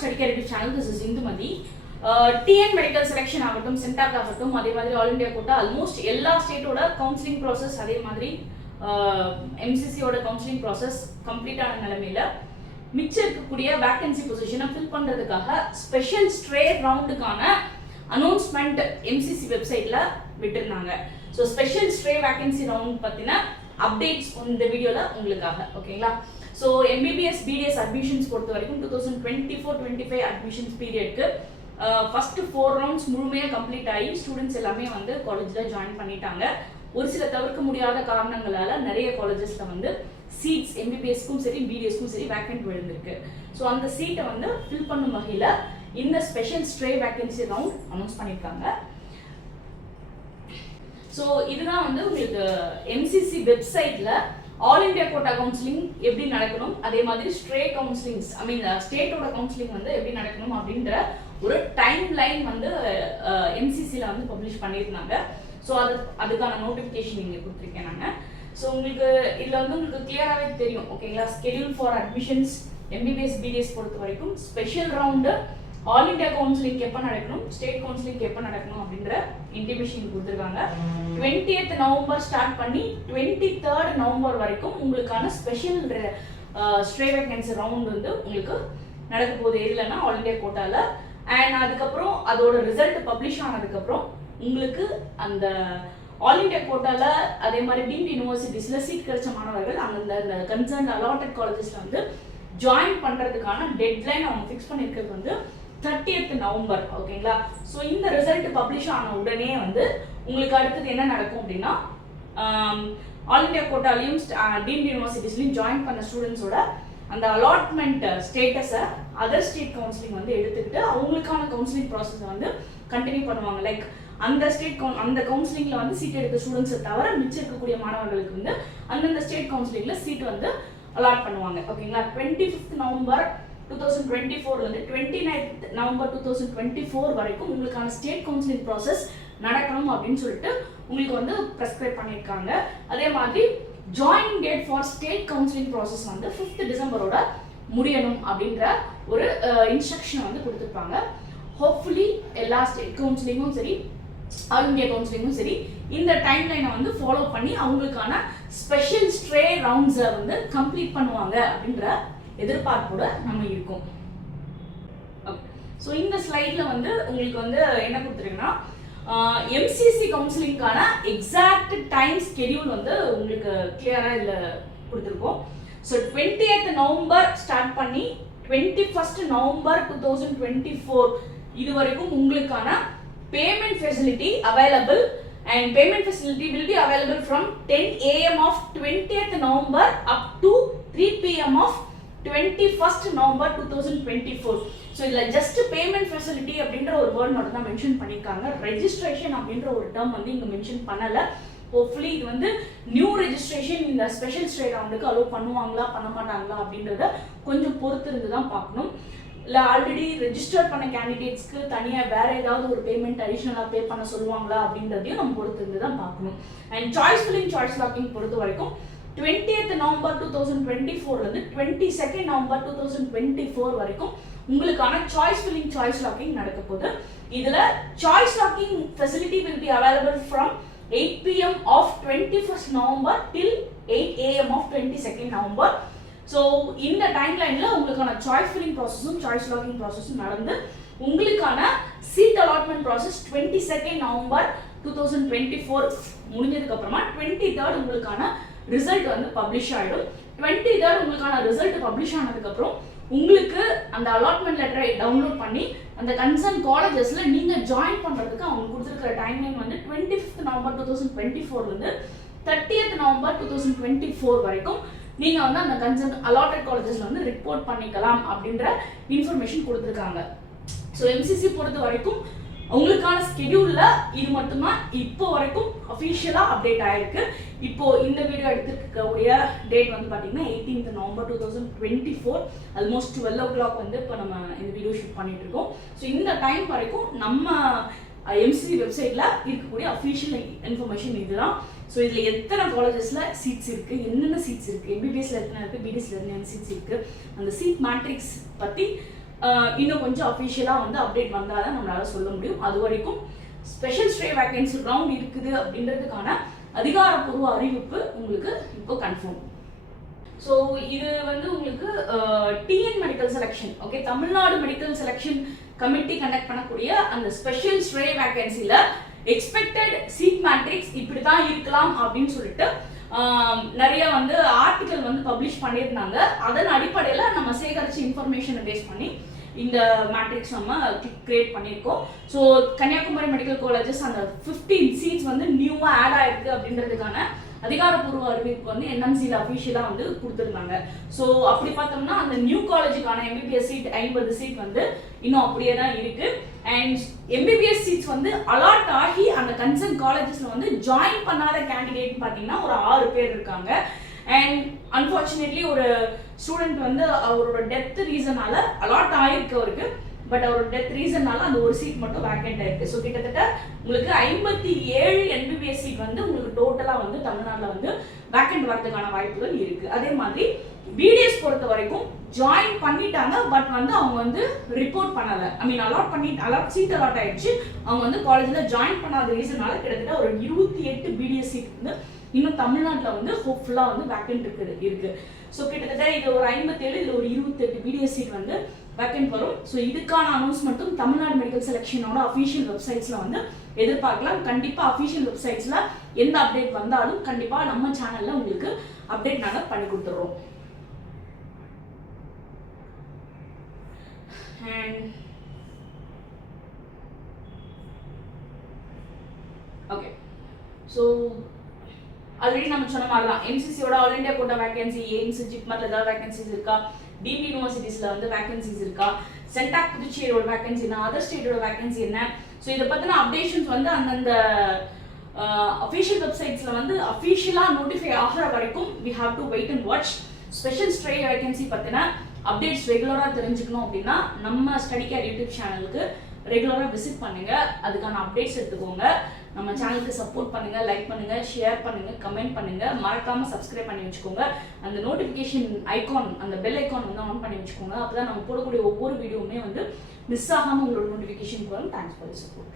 Study Career channel. This is Indumati. TN medical selection ஆகட்டும் CENTAC ஆகட்டும் அதே மாதிரி ஆல் இந்தியா கோட்டா ஆல்மோஸ்ட் எல்லா ஸ்டேட்டோட கவுன்சிலிங் ப்ராசஸ் அதே மாதிரி எம்சிசியோட கவுன்சிலிங் ப்ராசஸ் கம்ப்ளீட் ஆன நிலைமையில மிச்சம் இருக்கக்கூடிய வேகன்சி பொசிஷனை ஃபில் பண்றதுக்காக ஸ்பெஷல் ஸ்ட்ரே ரவுண்டுக்கான அனௌன்ஸ்மெண்ட் எம்சிசி வெப்சைட்ல விட்டுருந்தாங்க. So special stray vacancy round பத்தின அப்டேட்ஸ் இந்த வீடியோல உங்களுக்காக ஓகேங்களா. ஸோ எம்பிபிஎஸ் பிடிஎஸ் அட்மிஷன்ஸ் பொறுத்த வரைக்கும் 2024-25 அட்மிஷன்ஸ் பீரியட்க்கு ஃபர்ஸ்ட் 4 ரவுண்ட்ஸ் முழுமையாக கம்ப்ளீட் ஆகி ஸ்டூடெண்ட்ஸ் எல்லாமே வந்து காலேஜில் ஜாயின் பண்ணிட்டாங்க. ஒரு சில தவிர்க்க முடியாத காரணங்களால நிறைய காலேஜஸ்ல வந்து சீட்ஸ் எம்பிபிஎஸ்க்கும் சரி பிடிஎஸ்க்கும் சரி வேக்கன்ட் விழுந்திருக்கு. ஸோ அந்த சீட்டை வந்து ஃபில் பண்ணும் வகையில் இந்த special stray vacancy round announce பண்ணியிருக்காங்க. ஸோ இதுதான் வந்து உங்களுக்கு எம்சிசி வெப்சைட்ல ஆல் இந்தியா கோட்டா கவுன்சிலிங் எப்படி நடக்கணும், அதே மாதிரி ஸ்ட்ரே கவுன்சிலிங்ஸ் ஸ்டேட்டோட கவுன்சிலிங் வந்து எப்படி நடக்கணும் அப்படின்ற ஒரு டைம் லைன் வந்து எம்சிசியில் வந்து பப்ளிஷ் பண்ணியிருந்தாங்க. ஸோ அதுக்கான நோட்டிஃபிகேஷன் இங்கே கொடுத்துருக்கேன் நான். ஸோ உங்களுக்கு இதில் வந்து உங்களுக்கு கிளியராகவே தெரியும் ஓகேங்களா. Schedule for admissions MBBS BDS பொறுத்த வரைக்கும் special round all India counselling எப்போ நடக்கணும், ஸ்டேட் கவுன்சிலிங் எப்போ நடக்கணும் அப்படின்ற இன்டிமேஷன் கொடுத்துருக்காங்க. 20th நவம்பர் ஸ்டார்ட் பண்ணி 23rd நவம்பர் வரைக்கும் உங்களுக்கான ஸ்பெஷல் ஸ்ட்ரே வேகன்சி ரவுண்ட் வந்து உங்களுக்கு நடக்க போகுது. எதுலன்னா ஆல் இந்தியா கோட்டால. அண்ட் அதுக்கப்புறம் அதோட ரிசல்ட் பப்ளிஷ் ஆனதுக்கப்புறம் உங்களுக்கு அந்த ஆல் இண்டியா கோட்டால அதே மாதிரி டீம்டு யூனிவர்சிட்டிஸ்ல சீட் கிடைச்ச மாணவர்கள் அந்த கன்சர்ன் அலாட்டட் காலேஜஸ்ல வந்து ஜாயின் பண்றதுக்கான டெட்லைன் அவங்க ஃபிக்ஸ் பண்ணியிருக்கிறது வந்து 30th நவம்பர் ஓகேங்களா. ஸோ இந்த ரிசல்ட் பப்ளிஷ் ஆன உடனே வந்து உங்களுக்கு அடுத்தது என்ன நடக்கும் அப்படின்னா ஆல் இண்டியா கோட்டாலையும் டீம்டு யூனிவர்சிட்டிஸ்லையும் ஜாயின் பண்ண ஸ்டூடெண்ட்ஸோட அந்த அலாட்மெண்ட் ஸ்டேட்டஸை அதர் ஸ்டேட் கவுன்சிலிங் வந்து எடுத்துக்கிட்டு அவங்களுக்கான கவுன்சிலிங் ப்ராசஸை வந்து கண்டினியூ பண்ணுவாங்க. லைக் அந்த கவுன்சிலிங்ல வந்து சீட் எடுத்த ஸ்டூடெண்ட்ஸை தவிர மிச்சம் இருக்கக்கூடிய மாணவர்களுக்கு வந்து அந்தந்த ஸ்டேட் கவுன்சிலிங்ல சீட் வந்து அலாட் பண்ணுவாங்க ஓகேங்களா. 25th நவம்பர் 2024 வந்து 29th நவம்பர் 2024 வரைக்கும் உங்களுக்கான ஸ்டேட் கவுன்சிலிங் ப்ராசஸ் நடக்கணும் அப்படின்னு சொல்லிட்டு உங்களுக்கு வந்து ப்ரெஸ்கிரைப் பண்ணியிருக்காங்க. அதே மாதிரி joining date for state counselling process வந்து 5th டிசம்பரோட முடியணும் அப்படின்ற ஒரு இன்ஸ்ட்ரக்ஷன் வந்து கொடுத்துருப்பாங்க. ஹோப்ஃபுல்லி எல்லா ஸ்டேட் கவுன்சிலிங்கும் சரி ஆல் இந்தியா கவுன்சிலிங்கும் சரி இந்த டைம் லைனை வந்து ஃபாலோ பண்ணி அவங்களுக்கான ஸ்பெஷல் ஸ்ட்ரே ரவுண்ட்ஸை வந்து கம்ப்ளீட் பண்ணுவாங்க அப்படின்ற எதிர்பார்ப்போட நம்ம இருக்கோம். ஸோ இந்த ஸ்லைட்ல வந்து உங்களுக்கு வந்து என்ன கொடுத்துருக்குன்னா எம்சிசி கவுன்சிலிங்கான எக்ஸாக்ட் டைம் ஸ்கெடியூல் வந்து உங்களுக்கு கிளியரா இதில் கொடுத்துருக்கோம். ஸோ 20th நவம்பர் ஸ்டார்ட் பண்ணி 21st நவம்பர் 2024 இது வரைக்கும் உங்களுக்கான payment facility available and payment facility will be available from 10 AM of 20th November up to 3 PM of 21st November 2024. So இதில் ஜஸ்ட் பேமெண்ட் ஃபெசிலிட்டி அப்படின்ற ஒரு வேர்ட் மட்டும் தான் mention பண்ணியிருக்காங்க. ரெஜிஸ்ட்ரேஷன் அப்படின்ற ஒரு டேர்ம் வந்து இங்கே மென்ஷன் பண்ணலை. ஹோப்ஃபுல்லி இது வந்து நியூ ரெஜிஸ்ட்ரேஷன் இந்த ஸ்பெஷல் ஸ்ட்ரே ரவுண்டுக்கு அலோவ் பண்ணுவாங்களா பண்ண மாட்டாங்களா அப்படின்றத கொஞ்சம் பொறுத்து இருந்து தான் பார்க்கணும். இல்லை ஆல்ரெடி ரெஜிஸ்டர் பண்ண கேண்டிடேட்ஸ்க்கு தனியாக வேற ஏதாவது ஒரு பேமெண்ட் அடிஷ்னலாக பே பண்ண சொல்லுவாங்களா அப்படின்றதையும் நம்ம பொறுத்து இருந்து தான் பார்க்கணும். And choice filling choice locking பொறுத்த வரைக்கும் 20th நவம்பர் 2024 22nd நவம்பர் 2024 வரைக்கும் உங்களுக்கான சாய்ஸ் ஃபில்லிங் சாய்ஸ் லாக்கிங் நடக்க போகுது. இதுல choice locking facility will be available from 8 PM of 21st November till 8 AM of 22nd November. So இந்த டைம் லைன்ல உங்களுக்கான சாய்ஸ் ஃபில்லிங் ப்ராசஸும் சாய்ஸ் லாக்கிங் ப்ராசஸும் நடந்து உங்களுக்கான seat allotment process 22nd November 2024 முடிஞ்சதுக்கு அப்புறமா 23rd உங்களுக்கான ரிசல்ட் வந்து பப்ளிஷ் ஆயிடும். 23rd உங்களுக்கான ரிசல்ட் பப்ளிஷ் ஆனதுக்கு அப்புறம் உங்களுக்கு அந்த அலாட்மெண்ட் லெட்டரை டவுன்லோட் பண்ணி அந்த கன்சர்ன் காலேஜஸ்ல நீங்க ஜாயின் பண்றதுக்கு அவங்க கொடுத்துருக்கிற டைம் லைன் வந்து 25th நவம்பர் 2024 இருந்து 30th நவம்பர் 2024 வரைக்கும் நீங்க வந்து அந்த கன்சர்ன் அலாட்டட் காலேஜஸ்ல வந்து ரிப்போர்ட் பண்ணிக்கலாம் அப்படின்ற இன்ஃபர்மேஷன் கொடுத்துருக்காங்க. ஸோ எம்சிசி பொறுத்த வரைக்கும் உங்களுக்கான ஸ்கெடியூல்ல இது மட்டும்தான் இப்போ வரைக்கும் அஃபிஷியலா அப்டேட் ஆயிருக்கு. இப்போ இந்த வீடியோ எடுத்துருக்கக்கூடிய டேட் வந்து பாத்தீங்கன்னா 18th நவம்பர் 2024 ஆல்மோஸ்ட் 12 o'clock வந்து இப்போ நம்ம இந்த வீடியோ ஷூட் பண்ணிட்டு இருக்கோம். ஸோ இந்த டைம் வரைக்கும் நம்ம எம்சிசி வெப்சைட்ல இருக்கக்கூடிய அஃபிஷியல் இன்ஃபர்மேஷன் இதுதான். ஸோ இதில் எத்தனை காலேஜஸில் சீட்ஸ் இருக்குது, என்னென்ன சீட்ஸ் இருக்குது, எம்பிபிஎஸ்ல எத்தனை இருக்குது, பிடிஎஸ்ல என்னென்ன சீட்ஸ் இருக்குது, அந்த சீட் மேட்ரிக்ஸ் பற்றி இன்னும் கொஞ்சம் அஃபிஷியலாக வந்து அப்டேட் வந்தால் தான் நம்மளால சொல்ல முடியும். அது வரைக்கும் ஸ்பெஷல் ஸ்ட்ரே வேகன்சி ரவுண்ட் இருக்குது அப்படின்றதுக்கான அதிகாரப்பூர்வ அறிவிப்பு உங்களுக்கு இப்போ கன்ஃபார்ம். ஸோ இது வந்து உங்களுக்கு TN medical selection, okay, Tamil Nadu medical selection committee conduct பண்ணக்கூடிய அந்த ஸ்பெஷல் ஸ்ட்ரே வேகன்சியில் எக்ஸ்பெக்டட் சீட் மேட்ரிக்ஸ் இப்படி தான் இருக்கலாம் அப்படின்னு சொல்லிட்டு நிறைய வந்து ஆர்டிக்கல் வந்து பப்ளிஷ் பண்ணியிருந்தாங்க. அதன் அடிப்படையில் நம்ம சேகரிச்ச இன்ஃபர்மேஷனை பேஸ் பண்ணி இந்த மேட்ரிக்ஸ் நம்ம கிரியேட் பண்ணியிருக்கோம். ஸோ கன்னியாகுமரி மெடிக்கல் காலேஜஸ் அந்த 15 சீட்ஸ் வந்து நியூவாக ஆட் ஆயிருக்கு அப்படின்றதுக்கான அதிகாரப்பூர்வ அறிவிப்பு வந்து என்எம்சியில் அஃபிஷியலாக வந்து கொடுத்துருந்தாங்க. ஸோ அப்படி பார்த்தோம்னா அந்த நியூ காலேஜுக்கான எம்பிபிஎஸ் சீட் 50 சீட் வந்து இன்னும் அப்படியே தான் இருக்கு. அண்ட் எம்பிபிஎஸ் சீட்ஸ் வந்து அலாட் ஆகி அந்த கன்சர்ன் காலேஜஸ்ல வந்து ஜாயின் பண்ணாத கேண்டிடேட் பார்த்தீங்கன்னா ஒரு 6 பேர் இருக்காங்க. அண்ட் அன்ஃபார்ச்சுனேட்லி ஒரு ஸ்டூடெண்ட் வந்து அவரோட டெத் ரீசனால அலாட் ஆயிருக்கு அவருக்கு, பட் அவரோட டெத் ரீசனால அந்த ஒரு சீட் மட்டும் வேக்கண்ட் ஆயிருக்கு. ஸோ கிட்டத்தட்ட உங்களுக்கு 57 எம்பிபிஎஸ் சீட் வந்து உங்களுக்கு டோட்டலாக வந்து தமிழ்நாட்டில் வந்து வேக்கண்ட் வரதுக்கான வாய்ப்புகள் இருக்கு. அதே மாதிரி பிடிஎஸ் பொறுத்த வரைக்கும் ஜாயின் பண்ணிட்டாங்க, பட் வந்து அவங்க வந்து ரிப்போர்ட் பண்ணலை. ஐ மீன் அலாட் சீட் அலாட் ஆயிடுச்சு, அவங்க வந்து காலேஜில் ஜாயின் பண்ணாத ரீசனால கிட்டத்தட்ட ஒரு 28 பிடிஎஸ் சீட் வந்து இன்னும் தமிழ்நாட்டில் வந்து ஹோப்ஃபுல்லாக வந்து வேக்கண்ட் இருக்கு. ஸோ கிட்டத்தட்ட இது ஒரு 57, இதில் ஒரு 28 பிடிஎஸ் சீட் வந்து வேக்கண்ட் வரும். ஸோ இதுக்கான அனௌன்ஸ்மெண்ட்டும் தமிழ்நாடு மெடிக்கல் செலெக்ஷனோட அஃபிஷியல் வெப்சைட்ஸில் வந்து எதிர்பார்க்கலாம். கண்டிப்பாக அஃபிஷியல் வெப்சைட்ஸில் எந்த அப்டேட் வந்தாலும் கண்டிப்பாக நம்ம சேனலில் உங்களுக்கு அப்டேட் நாங்கள் பண்ணி கொடுத்துட்றோம். அண்ட் ஓகே, ஸோ ஆல்ரெடி நம்ம சொன்ன மாதிரி தான் எம்சிசியோட all India quota vacancy, AIIMS, ஜிப்மர்ல ஏதாவது வேகன்சிஸ் இருக்கா, டீம்டு யூனிவர்சிட்டிஸ்ல வந்து வேகன்சிஸ் இருக்கா, சென்டாக் புதுச்சேரியோட வேகன்சி என்ன, அதர் ஸ்டேட்டோட வேகன்சி என்ன, ஸோ இதை பற்றின அப்டேஷன்ஸ் வந்து அந்தந்த அஃபிஷியல் வெப்சைட்ஸில் வந்து அஃபிஷியலாக நோட்டிஃபை ஆகிற வரைக்கும் we have to wait and watch. Special stray vacancy பற்றின அப்டேட்ஸ் ரெகுலராக தெரிஞ்சுக்கணும் அப்படின்னா நம்ம ஸ்டடி கேர் யூடியூப் சேனலுக்கு ரெகுலராக விசிட் பண்ணுங்க, அதுக்கான அப்டேட்ஸ் எடுத்துக்கோங்க. நம்ம சேனலுக்கு சப்போர்ட் பண்ணுங்க, லைக் பண்ணுங்க, ஷேர் பண்ணுங்க, கமெண்ட் பண்ணுங்க, மறக்காம சப்ஸ்கிரைப் பண்ணி வச்சுக்கோங்க. அந்த நோட்டிஃபிகேஷன் ஐகான், அந்த பெல் ஐகான் வந்து ஆன் பண்ணி வச்சுக்கோங்க. அப்பதான் நம்ம போடக்கூடிய ஒவ்வொரு வீடியோவுமே வந்து மிஸ் ஆகாம உங்களோட நோட்டிஃபிகேஷன் வரும். Thanks for the support.